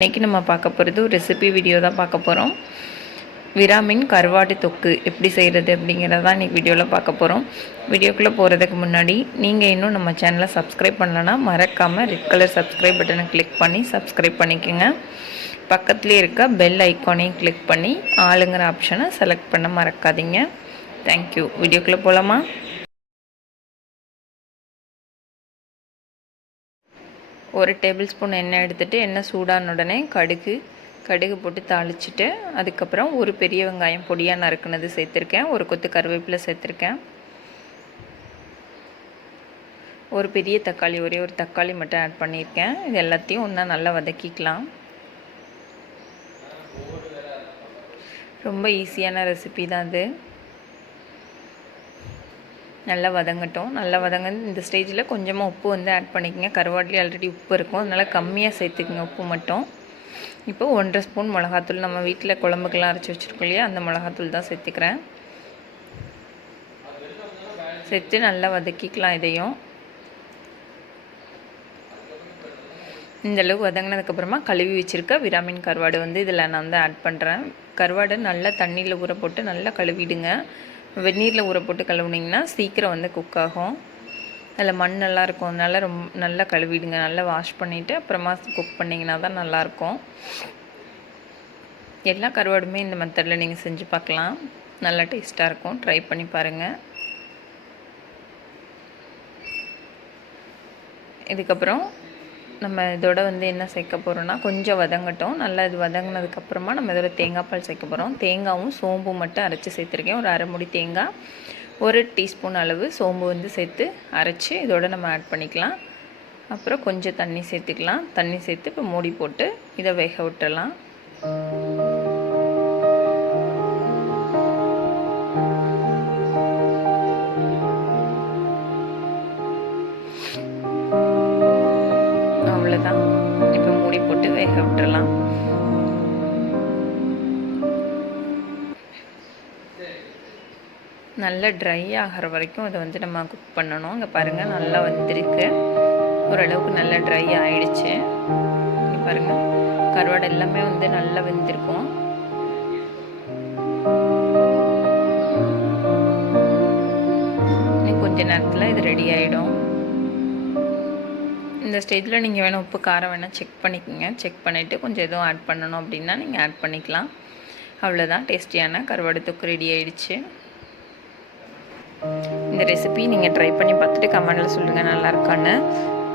இன்றைக்கி நம்ம பார்க்க போகிறது ஒரு ரெசிபி வீடியோ தான் பார்க்க போகிறோம். விராமின் கருவாடு தொக்கு எப்படி செய்கிறது அப்படிங்கிறதான் இன்றைக்கி வீடியோவில் பார்க்க போகிறோம். வீடியோக்குள்ளே போகிறதுக்கு முன்னாடி நீங்கள் இன்னும் நம்ம சேனலை சப்ஸ்கிரைப் பண்ணலன்னா மறக்காமல் ரெட் கலர் சப்ஸ்கிரைப் பட்டனை கிளிக் பண்ணி சப்ஸ்கிரைப் பண்ணிக்கோங்க. பக்கத்துலேயே இருக்க பெல் ஐக்கானையும் கிளிக் பண்ணி ஆளுங்கிற ஆப்ஷனை செலக்ட் பண்ண மறக்காதீங்க. தேங்க்யூ. வீடியோக்குள்ளே போகலாமா? ஒரு டேபிள் ஸ்பூன் எண்ணெய் எடுத்துகிட்டு எண்ணெய் சூடான உடனே கடுகு போட்டு தாளிச்சிட்டு அதுக்கப்புறம் ஒரு பெரிய வெங்காயம் பொடியாக நறுக்குனது சேர்த்துருக்கேன். ஒரு கொத்து கருவேப்பிலை சேர்த்துருக்கேன். ஒரு பெரிய தக்காளி, ஒரே ஒரு தக்காளி மட்டும் ஆட் பண்ணியிருக்கேன். இது எல்லாத்தையும் ஒன்றா நல்லா வதக்கிக்கலாம். ரொம்ப ஈஸியான ரெசிபி தான் அது. நல்லா வதங்கட்டும். நல்லா இந்த ஸ்டேஜில் கொஞ்சமாக உப்பு ஆட் பண்ணிக்கோங்க. கருவாட்டிலே ஆல்ரெடி உப்பு இருக்கும், அதனால் கம்மியாக சேர்த்துக்குங்க உப்பு மட்டும். இப்போ 1.5 ஸ்பூன் மிளகாத்தூள், நம்ம வீட்டில் குழம்புக்கெல்லாம் அரைச்சி வச்சுருக்கோம் இல்லையா, அந்த மிளகாத்தூள் தான் சேர்த்துக்கிறேன். சேர்த்து நல்லா வதக்கிக்கலாம். இதையும் இந்தளவு வதங்கினதுக்கப்புறமா கழுவி வச்சுருக்க விராமின் கருவாடு இதில் நான் ஆட் பண்ணுறேன். கருவாடு நல்லா தண்ணியில் ஊற போட்டு நல்லா கழுவிடுங்க. வெந்நீரில் ஊற போட்டு கழுவுனிங்கன்னா சீக்கிரம் குக் ஆகும். அதில் மண்ணெல்லாம் இருக்கும், அதனால் ரொம்ப நல்லா கழுவிடுங்க. நல்லா வாஷ் பண்ணிவிட்டு அப்புறமா குக் பண்ணிங்கன்னா தான் நல்லாயிருக்கும். எல்லா கருவாடுமே இந்த மெத்தடில் நீங்கள் செஞ்சு பார்க்கலாம். நல்லா டேஸ்ட்டாக இருக்கும். ட்ரை பண்ணி பாருங்கள். இதுக்கப்புறம் நம்ம இதோட என்ன சேர்க்க போகிறோன்னா, கொஞ்சம் வதங்கட்டும். நல்லா இது வதங்கினதுக்கப்புறமா நம்ம இதோட தேங்காய் பால் சேர்க்க போகிறோம். தேங்காயும் சோம்பும் மட்டும் அரைச்சி சேர்த்துருக்கேன். ஒரு 1/2 மூடி தேங்காய், 1 டீஸ்பூன் அளவு சோம்பு சேர்த்து அரைச்சி இதோட நம்ம ஆட் பண்ணிக்கலாம். அப்புறம் கொஞ்சம் தண்ணி சேர்த்துக்கலாம். தண்ணி சேர்த்து இப்போ மூடி போட்டு இதை வேக விட்டுறலாம். அவ்வளோதான். இப்போ மூடி போட்டு வேக விட்டுறலாம். நல்லா ட்ரை ஆகிற வரைக்கும் அதை நம்ம குக் பண்ணணும். இங்கே பாருங்கள், நல்லா வந்திருக்கு. ஓரளவுக்கு நல்லா ட்ரை ஆகிடுச்சு. இங்கே பாருங்கள், கருவாடு எல்லாமே நல்லா வெந்திருக்கும். இன்னும் கொஞ்சம் நேரத்தில் இது ரெடி ஆகிடும். இந்த ஸ்டேஜில் நீங்கள் வேணும் உப்பு காரம் வேணால் செக் பண்ணிக்கோங்க. செக் பண்ணிவிட்டு கொஞ்சம் எதுவும் ஆட் பண்ணணும் அப்படின்னா நீங்கள் ஆட் பண்ணிக்கலாம். அவ்வளோதான், டேஸ்டியான கருவாடு தொக்கு ரெடி ஆகிடுச்சு. இந்த ரெசிபி நீங்கள் ட்ரை பண்ணி பார்த்துட்டு கமெண்டில் சொல்லுங்கள் நல்லா இருக்கான்னு.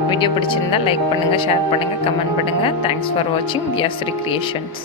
வீடியோ பிடிச்சிருந்தால் லைக் பண்ணுங்கள், ஷேர் பண்ணுங்கள், கமெண்ட் பண்ணுங்கள். தேங்க்ஸ் ஃபார் வாட்சிங் தியாஸ்ரீ கிரியேஷன்ஸ்.